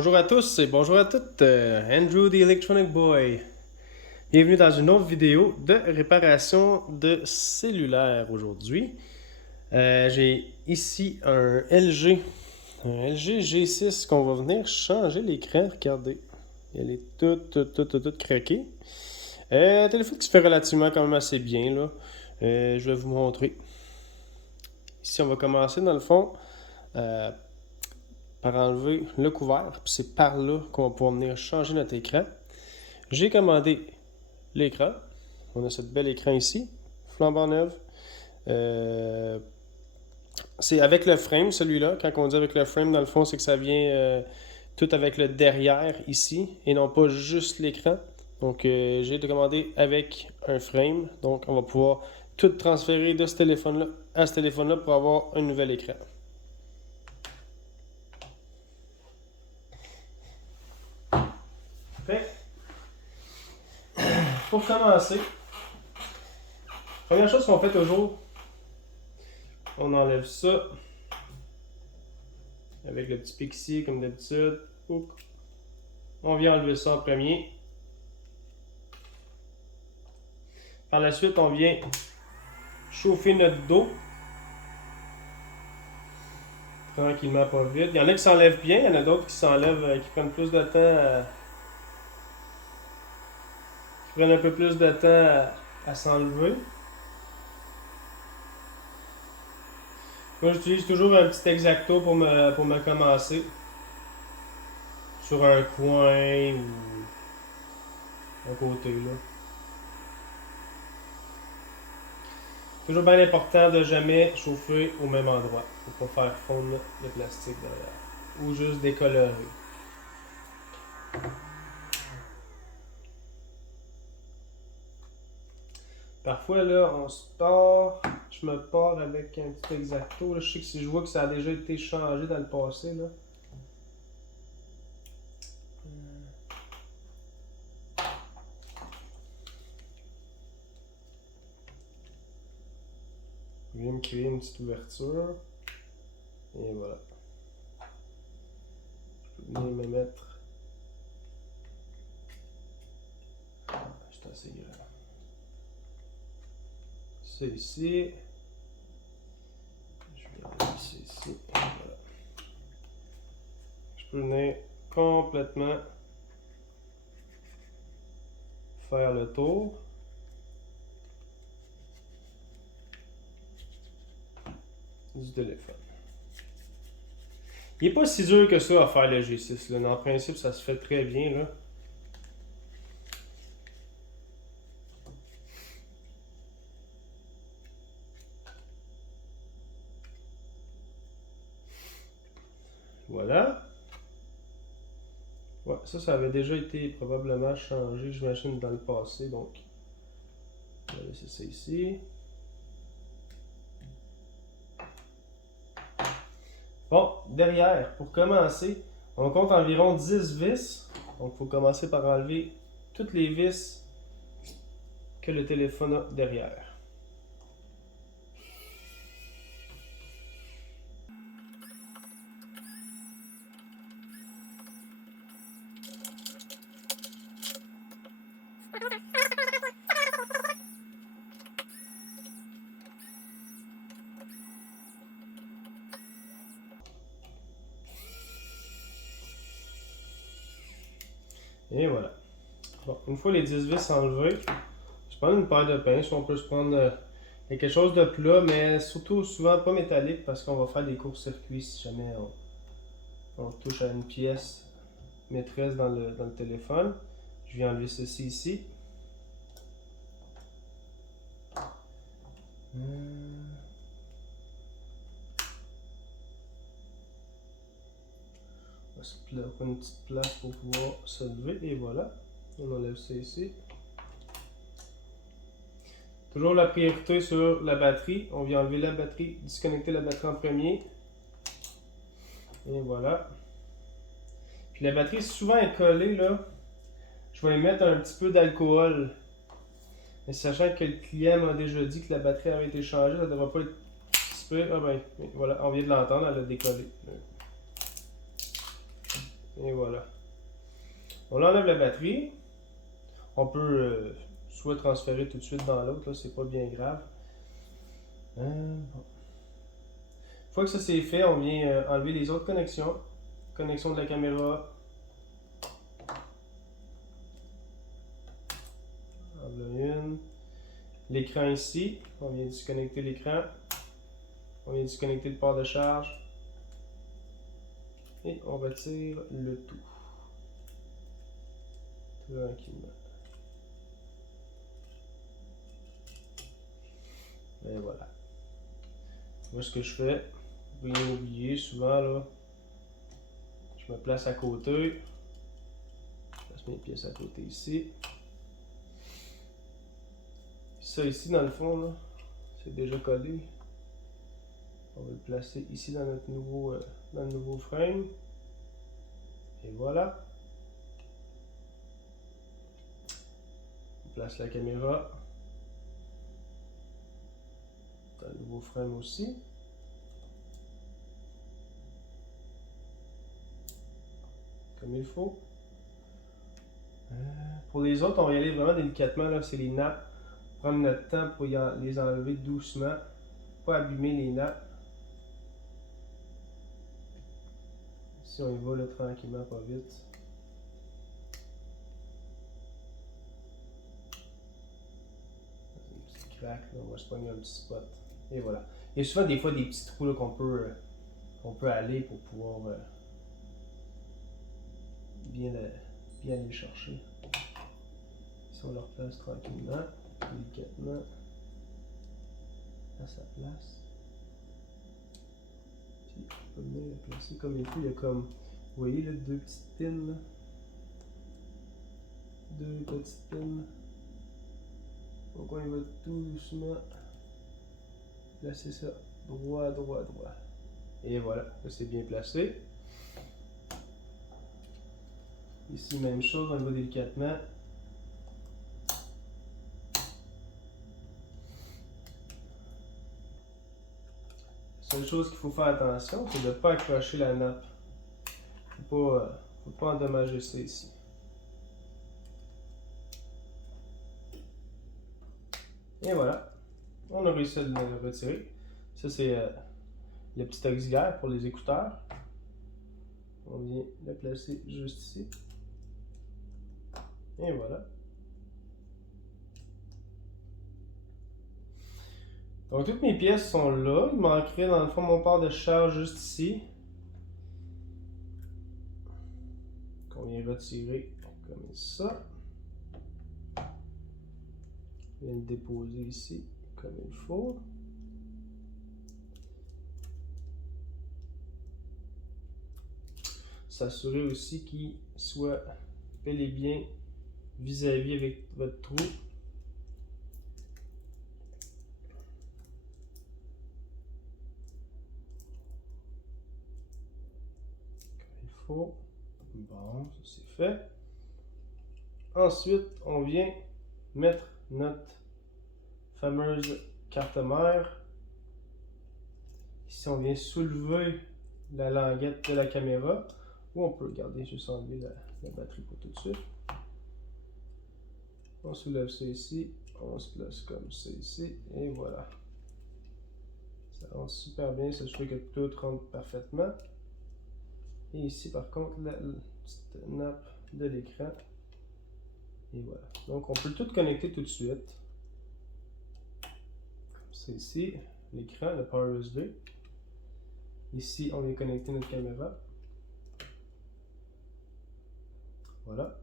Bonjour à tous et bonjour à toutes, Andrew the Electronic Boy. Bienvenue dans une autre vidéo de réparation de cellulaire aujourd'hui. J'ai ici un LG G6 qu'on va venir changer l'écran. Regardez, elle est toute craquée. Un téléphone qui se fait relativement quand même assez bien là. Je vais vous montrer. Ici on va commencer dans le fond. Par enlever le couvert, puis c'est par là qu'on va pouvoir venir changer notre écran. J'ai commandé l'écran. On a ce bel écran ici, flambant neuf. C'est avec le frame, celui-là. Quand on dit avec le frame, dans le fond, c'est que ça vient tout avec le derrière ici, et non pas juste l'écran. Donc, j'ai commandé avec un frame. Donc, on va pouvoir tout transférer de ce téléphone-là à ce téléphone-là pour avoir un nouvel écran. Pour commencer, première chose qu'on fait toujours, on enlève ça avec le petit pixie comme d'habitude. On vient enlever ça en premier. Par la suite, on vient chauffer notre dos. Tranquillement, pas vite. Il y en a qui s'enlèvent bien, il y en a d'autres qui s'enlèvent, qui prennent plus de temps qui prennent un peu plus de temps à s'enlever. Moi, j'utilise toujours un petit X-Acto pour me commencer. Sur un coin ou un côté, là. Toujours bien important de jamais chauffer au même endroit. Pour pas faire fondre le plastique derrière. Ou juste décolorer. Parfois, là, je me pars avec un petit X-Acto. Je sais que si je vois que ça a déjà été changé dans le passé, là. Je viens me créer une petite ouverture. Et voilà. Je peux venir me mettre. Je suis assez grand. C'est ici. Je vais enlever ici. Voilà. Je peux venir complètement faire le tour. Du téléphone. Il n'est pas si dur que ça à faire le G6. Là. En principe, ça se fait très bien. Là. Voilà. Ouais, ça avait déjà été probablement changé, j'imagine, dans le passé. Donc, on va laisser ça ici. Bon, derrière, pour commencer, on compte environ 10 vis. Donc, il faut commencer par enlever toutes les vis que le téléphone a derrière. Et voilà. Bon, une fois les 10 vis enlevées, je prends une paire de pinces. On peut se prendre quelque chose de plat, mais surtout souvent pas métallique parce qu'on va faire des courts-circuits si jamais on touche à une pièce maîtresse dans le téléphone. Je viens enlever ceci ici. On va se prendre une petite place pour pouvoir se lever et voilà. On enlève ça ici. Toujours la priorité sur la batterie. On vient enlever la batterie, disconnecter la batterie en premier. Et voilà. Puis la batterie, souvent est collée là. Je vais y mettre un petit peu d'alcool. Mais sachant que le client m'a déjà dit que la batterie avait été changée, ça ne devrait pas être super. Ah ben, voilà, on vient de l'entendre, elle a décollé. Et voilà. On enlève la batterie. On peut soit transférer tout de suite dans l'autre, c'est pas bien grave. Bon. Une fois que ça c'est fait, on vient enlever les autres connexions. Connexion de la caméra. En voilà une. L'écran ici, on vient disconnecter l'écran. On vient disconnecter le port de charge. Et on retire le tout. Tranquillement. Et voilà. Moi, ce que je fais, vous pouvez oublier souvent, là, je me place à côté. Je place mes pièces à côté ici. Ça ici, dans le fond, c'est déjà collé. On va le placer ici dans notre nouveau, dans le nouveau frame. Et voilà. On place la caméra dans le nouveau frame aussi. Comme il faut. Pour les autres, on va y aller vraiment délicatement. C'est les nappes. Prendre notre temps pour les enlever doucement. Pas abîmer les nappes. Ici, on y va là, tranquillement, pas vite. Un petit crack, là, on va se pogner un petit spot. Et voilà. Il y a souvent des fois des petits trous qu'on peut aller pour pouvoir bien aller le chercher. Ici, on le replace tranquillement, délicatement, à sa place. Puis, on peut bien le placer comme il faut. Il y a comme, vous voyez, là, deux petites pins. Là. Deux petites pins. Donc, on y va tout doucement. Placer ça droit, droit, droit. Et voilà, là c'est bien placé. Ici, même chose, on y va délicatement. La seule chose qu'il faut faire attention, c'est de ne pas accrocher la nappe. Faut pas endommager ça ici. Et voilà, on a réussi à le retirer. Ça, c'est le petit auxiliaire pour les écouteurs. On vient le placer juste ici. Et voilà. Donc, toutes mes pièces sont là. Il manquerait dans le fond mon port de charge juste ici. Qu'on vient retirer comme ça. On vient le déposer ici comme il faut. S'assurer aussi qu'il soit bel et bien vis-à-vis avec votre trou. Comme il faut. Bon, ça c'est fait. Ensuite, on vient mettre notre fameuse carte mère. Ici, on vient soulever la languette de la caméra. Ou on peut regarder, juste enlever la batterie pour tout de suite. On soulève ça ici. On se place comme ça ici. Et voilà. Ça rentre super bien. Ça fait que tout rentre parfaitement. Et ici, par contre, la petite nappe de l'écran. Et voilà. Donc, on peut tout connecter tout de suite. C'est ici, l'écran, le power USB. Ici, on vient connecter notre caméra. Voilà.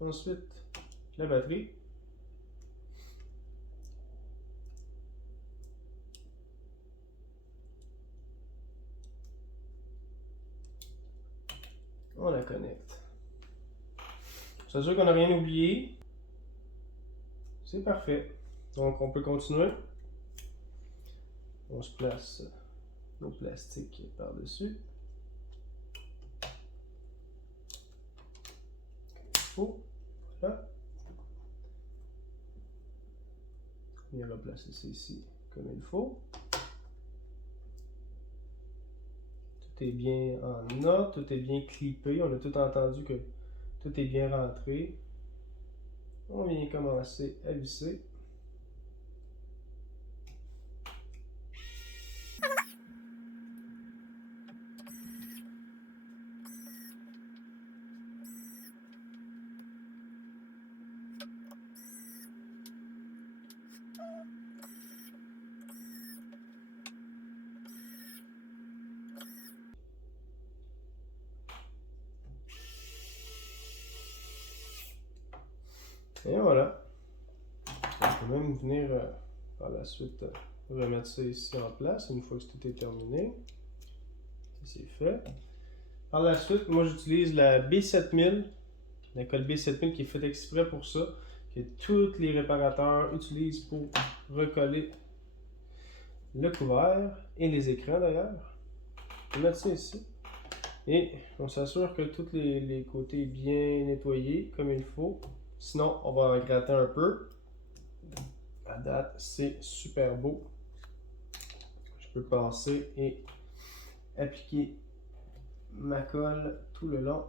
Ensuite, la batterie. On la connecte. C'est sûr qu'on n'a rien oublié. C'est parfait. Donc, on peut continuer. On se place nos plastiques par-dessus. Voilà. On vient replacer ça ici comme il faut. Tout est bien en ordre, tout est bien clippé. On a tout entendu que tout est bien rentré. On vient commencer à visser. Et voilà. On peut même venir par la suite remettre ça ici en place une fois que tout est terminé. C'est fait. Par la suite, moi j'utilise la B7000, la colle B7000 qui est faite exprès pour ça, que tous les réparateurs utilisent pour recoller le couvert et les écrans d'ailleurs. On va mettre ça ici. Et on s'assure que tous les côtés bien nettoyés comme il faut. Sinon, on va en gratter un peu. À date, c'est super beau. Je peux passer et appliquer ma colle tout le long.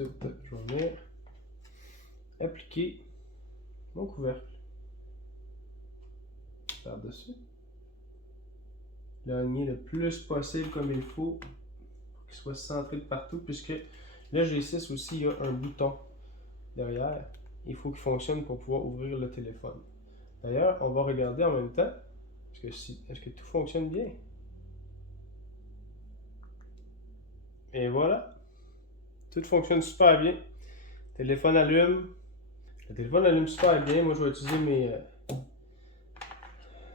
Ensuite, je vais venir appliquer mon couvercle par-dessus. L'agner le plus possible comme il faut pour qu'il soit centré de partout, puisque le G6 aussi, il y a un bouton derrière. Il faut qu'il fonctionne pour pouvoir ouvrir le téléphone. D'ailleurs, on va regarder en même temps, est-ce que tout fonctionne bien? Et voilà, tout fonctionne super bien. Le téléphone allume. Le téléphone allume super bien. Moi, je vais utiliser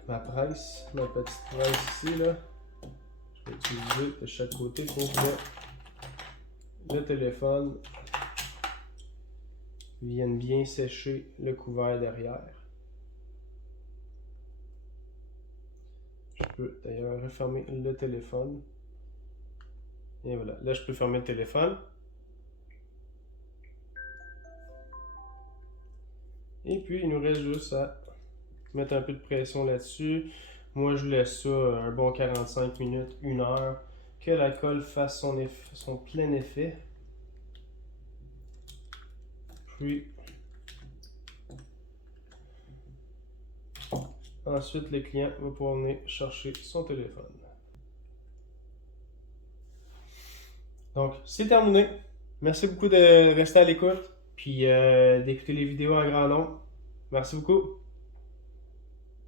ma presse, ma petite presse ici, là. Je vais utiliser de chaque côté pour que le téléphone vienne bien sécher le couvert derrière. Je peux d'ailleurs refermer le téléphone. Et voilà, là je peux fermer le téléphone. Et puis il nous reste juste à mettre un peu de pression là-dessus. Moi je laisse ça un bon 45 minutes, 1 heure, que la colle fasse son plein effet. Puis ensuite le client va pouvoir venir chercher son téléphone. Donc c'est terminé. Merci beaucoup de rester à l'écoute, puis d'écouter les vidéos en grand nombre. Merci beaucoup.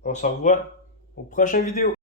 On se revoit aux prochaines vidéos.